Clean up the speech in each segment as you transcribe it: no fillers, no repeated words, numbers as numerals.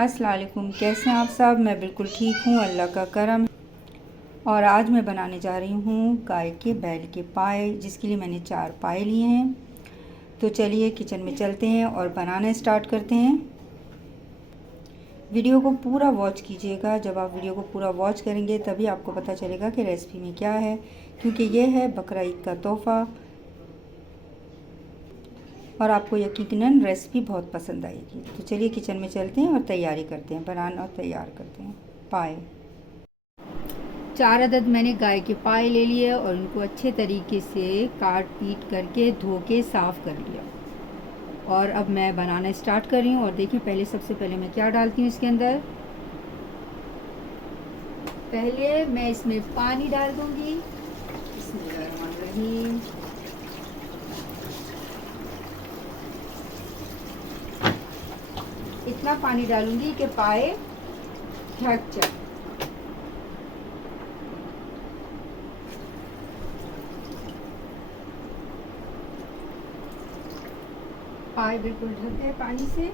अस्सलाम वालेकुम, कैसे हैं आप सब। मैं बिल्कुल ठीक हूँ, अल्लाह का करम। और आज मैं बनाने जा रही हूँ गाय के बैल के पाए, जिसके लिए मैंने 4 पाए लिए हैं। तो चलिए किचन में चलते हैं और बनाना स्टार्ट करते हैं। वीडियो को पूरा वॉच कीजिएगा। जब आप वीडियो को पूरा वॉच करेंगे तभी आपको पता चलेगा कि रेसिपी में क्या है, क्योंकि ये है बकरा ईद का तोहफ़ा और आपको यकीनन रेसिपी बहुत पसंद आएगी। तो चलिए किचन में चलते हैं और तैयारी करते हैं, बनाना और तैयार करते हैं पाए। 4 अदद मैंने गाय के पाए ले लिए और उनको अच्छे तरीके से काट पीट करके धो के साफ़ कर लिया। और अब मैं बनाना स्टार्ट कर रही हूँ। और देखिए सबसे पहले मैं क्या डालती हूँ इसके अंदर। पहले मैं इसमें पानी डाल दूँगी। बिस्मिल्लाहिर्रहमानिर्रहीम। इतना पानी डालूंगी कि पाए ढक जाए। पाए बिल्कुल ढक गए पानी से।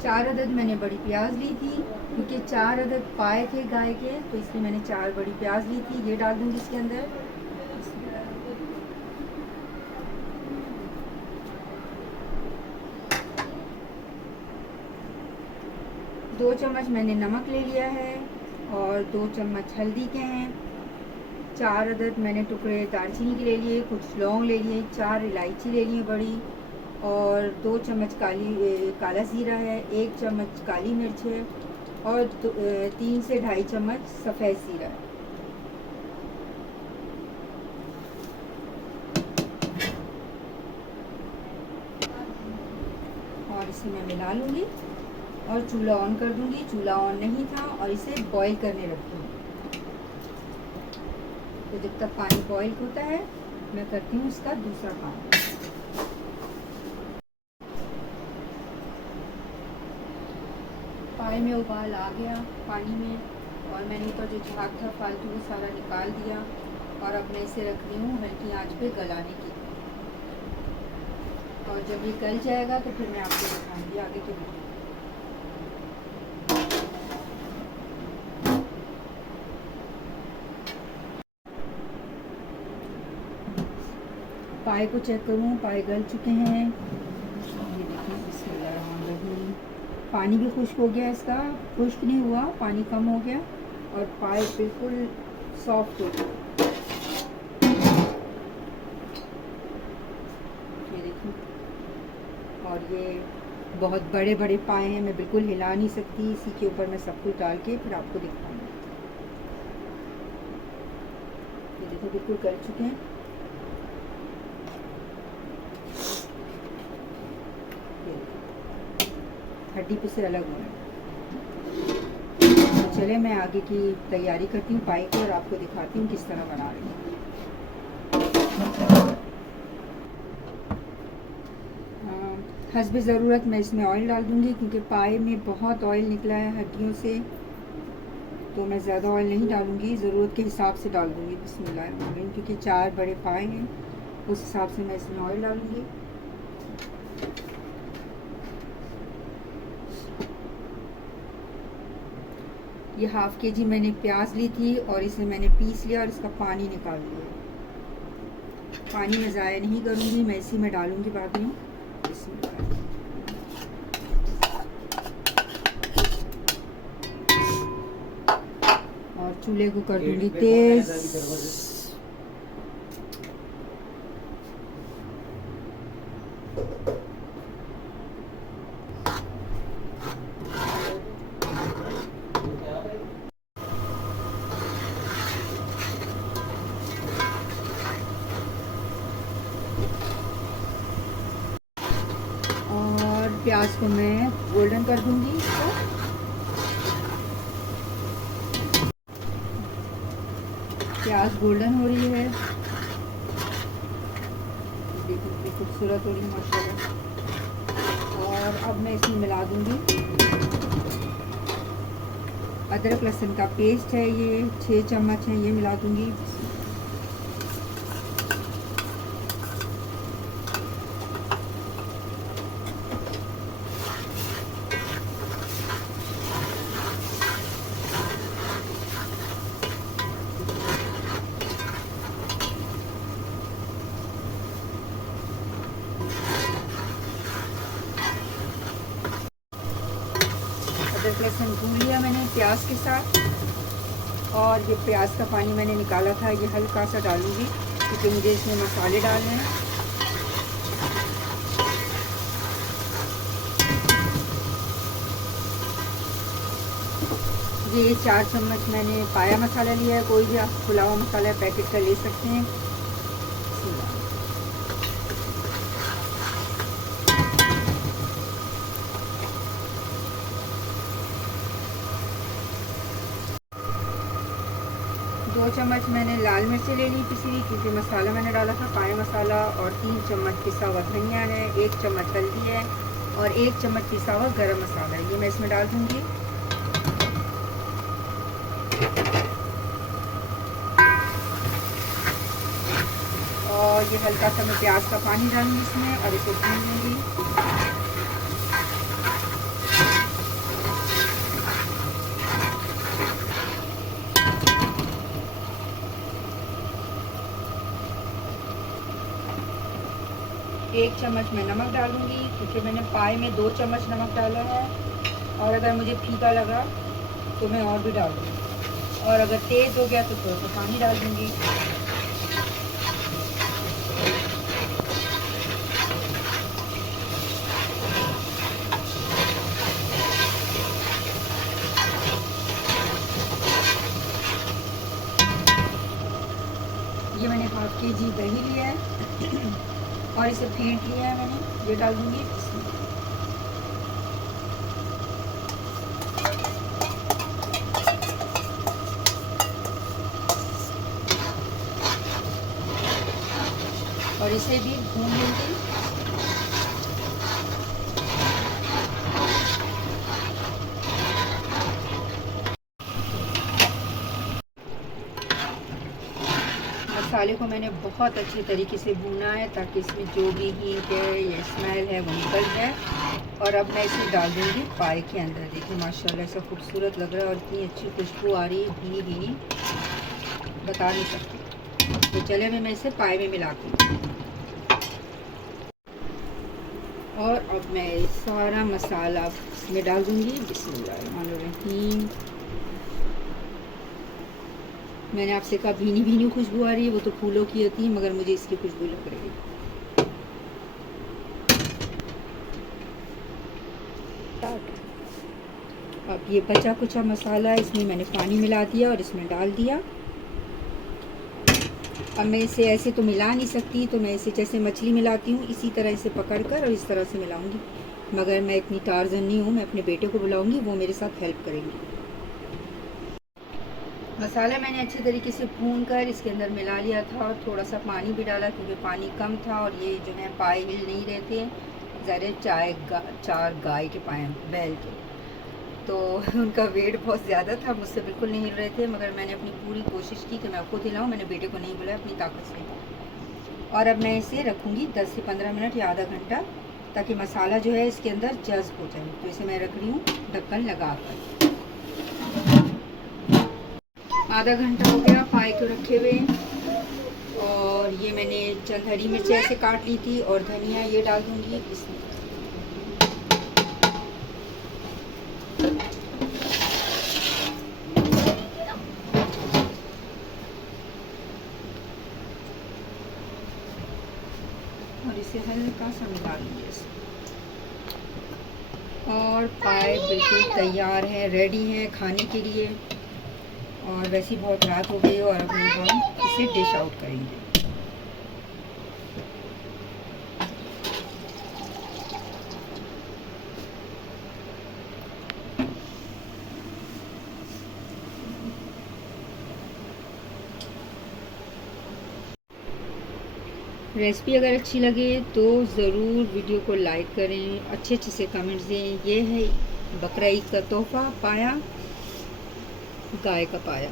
4 अदद मैंने बड़ी प्याज ली थी, क्योंकि 4 अदद पाए थे गाय के, तो इसलिए मैंने 4 बड़ी प्याज ली थी। ये डाल दूंगी इसके अंदर। 2 चम्मच मैंने नमक ले लिया है और 2 चम्मच हल्दी के हैं। 4 अदद मैंने टुकड़े दालचीनी के ले लिए, कुछ लौंग ले लिए, 4 इलायची ले लिए बड़ी, और 2 चम्मच काला ज़ीरा है, 1 चम्मच काली मिर्च है और 3 से 2.5 चम्मच सफ़ेद ज़ीरा है। और इसे मैं मिला लूँगी और चूल्हा ऑन कर दूँगी। चूल्हा ऑन नहीं था और इसे बॉईल करने रख दूँगी। तो जब तक पानी बॉईल होता है मैं करती हूँ इसका दूसरा काम। पाए में उबाल आ गया पानी में, और मैंने ऊपर जो झाग था फालतू वो सारा निकाल दिया। और अब मैं इसे रख रही हूँ हल्की आंच पे गलाने की। और जब ये गल जाएगा तो फिर मैं आपको दिखाऊंगी आगे की वीडियो। पाए को चेक करूँ, पाए गल चुके हैं। ये देखिए बिस्मिल्लाहिर्रहमानिर्रहीम। पानी भी खुश्क हो गया, इसका खुश्क नहीं हुआ, पानी कम हो गया और पाए बिल्कुल सॉफ्ट हो गए। ये देखिए, और ये बहुत बड़े बड़े पाए हैं, मैं बिल्कुल हिला नहीं सकती। इसी के ऊपर मैं सब कुछ डाल के फिर आपको दिखाऊंगी। ये देखो बिल्कुल गल चुके हैं। हड्डी पे से अलग हो रहा है। तो चले मैं आगे की तैयारी करती हूँ पाए की और आपको दिखाती हूँ किस तरह बना रही हूँ। हस्बे ज़रूरत मैं इसमें ऑयल डाल दूँगी, क्योंकि पाए में बहुत ऑयल निकला है हड्डियों से, तो मैं ज़्यादा ऑयल नहीं डालूँगी, ज़रूरत के हिसाब से डाल दूँगी। बिस्मिल्लाहिर्रहमानिर्रहीम। क्योंकि 4 बड़े पाए हैं, उस हिसाब से मैं इसमें ऑयल डालूँगी। ये हाफ़ केजी मैंने प्याज ली थी और इसे मैंने पीस लिया और इसका पानी निकाल लिया। पानी मैं ज़ाया नहीं करूँगी, मैं इसी में डालूँगी बाद में। और चूल्हे को कर दूँगी तेज़। और प्याज को मैं गोल्डन कर दूंगी इसको। प्याज गोल्डन हो रही है, देखिए कितनी खूबसूरत हो रही है माशाल्लाह। और अब मैं इसमें मिला दूंगी अदरक लहसुन का पेस्ट है, ये 6 चम्मच है, ये मिला दूंगी। लहसुन भून लिया मैंने प्याज के साथ, और ये प्याज का पानी मैंने निकाला था, ये हल्का सा डालूँगी क्योंकि मुझे इसमें मसाले डालने हैं। ये 4 चम्मच मैंने पाया मसाला लिया है, कोई भी आप पुलाव मसाला पैकेट का ले सकते हैं। दो चम्मच मैंने लाल मिर्ची ले ली पिसी हुई, क्योंकि मसाला मैंने डाला था पाया मसाला, और 3 चम्मच पिसा हुआ धनिया है, 1 चम्मच हल्दी है, और 1 चम्मच पिसा हुआ गरम मसाला है। ये मैं इसमें डाल दूँगी। और ये हल्का सा मैं प्याज का पानी डालूँगी इसमें, और इसे भून लूँगी। एक चम्मच मैं नमक डालूँगी, क्योंकि मैंने पाए में 2 चम्मच नमक डाला है, और अगर मुझे फीका लगा तो मैं और भी डाल दूँगी, और अगर तेज़ हो गया तो थोड़ा सा पानी डाल दूँगी। ये मैंने ½ kg दही लिया है और इसे फेंट लिया है मैंने, ये डाल दूँगी इसमें। और इसे भी भून लूँगी। मसाले को मैंने बहुत अच्छे तरीके से भूना है, ताकि इसमें जो भी हींग है या स्मेल है वो निकल जाए। और अब मैं इसे डाल दूँगी पाए के अंदर। देखिए माशाल्लाह ऐसा खूबसूरत लग रहा है, और इतनी अच्छी खुशबू आ रही है, भीनी भीनी, बता नहीं सकती। तो चले मैं इसे पाए में मिलाती हूँ। और अब मैं सारा मसाला इसमें डाल दूँगी। बिस्मिल्लाहिर्रहमानिर्रहीम। मैंने आपसे कहा भीनी भीनी खुशबू आ रही है, वो तो फूलों की होती है, मगर मुझे इसकी खुशबू लग रही है। अब ये बचा कुचा मसाला इसमें मैंने पानी मिला दिया और इसमें डाल दिया। अब मैं इसे ऐसे तो मिला नहीं सकती, तो मैं इसे जैसे मछली मिलाती हूँ इसी तरह इसे पकड़कर और इस तरह से मिलाऊंगी। मगर मैं इतनी टार्जन नहीं हूँ, मैं अपने बेटे को बुलाऊंगी, वो मेरे साथ हेल्प करेंगी। मसाला मैंने अच्छे तरीके से भून कर इसके अंदर मिला लिया था, और थोड़ा सा पानी भी डाला क्योंकि पानी कम था, और ये जो है पाए हिल नहीं रहते हैं, ज़रा 4 गाय के पाए बैल के, तो उनका वेट बहुत ज़्यादा था, मुझसे बिल्कुल नहीं हिल रहे थे। मगर मैंने अपनी पूरी कोशिश की कि मैं आपको दिलाऊँ, मैंने बेटे को नहीं बुलाया अपनी ताकत से। और अब मैं इसे रखूँगी 10 से 15 मिनट या आधा घंटा, ताकि मसाला जो है इसके अंदर जज़्ब हो जाए। तो इसे मैं रख रही हूँ ढक्कन लगा कर। आधा घंटा हो गया पाए को रखे हुए, और ये मैंने चंद हरी मिर्ची ऐसे काट ली थी, और धनिया ये डाल दूँगी इसमें। और इसे हल्का सा मिला लीजिए, और पाए बिल्कुल तैयार है, रेडी है खाने के लिए। और वैसे ही बहुत रात हो गई, और अब हम इसे डिश आउट करेंगे। रेसिपी अगर अच्छी लगे तो ज़रूर वीडियो को लाइक करें, अच्छे से कमेंट्स दें। ये है बकरा ईद का तोहफ़ा, पाया, गाय का पाया।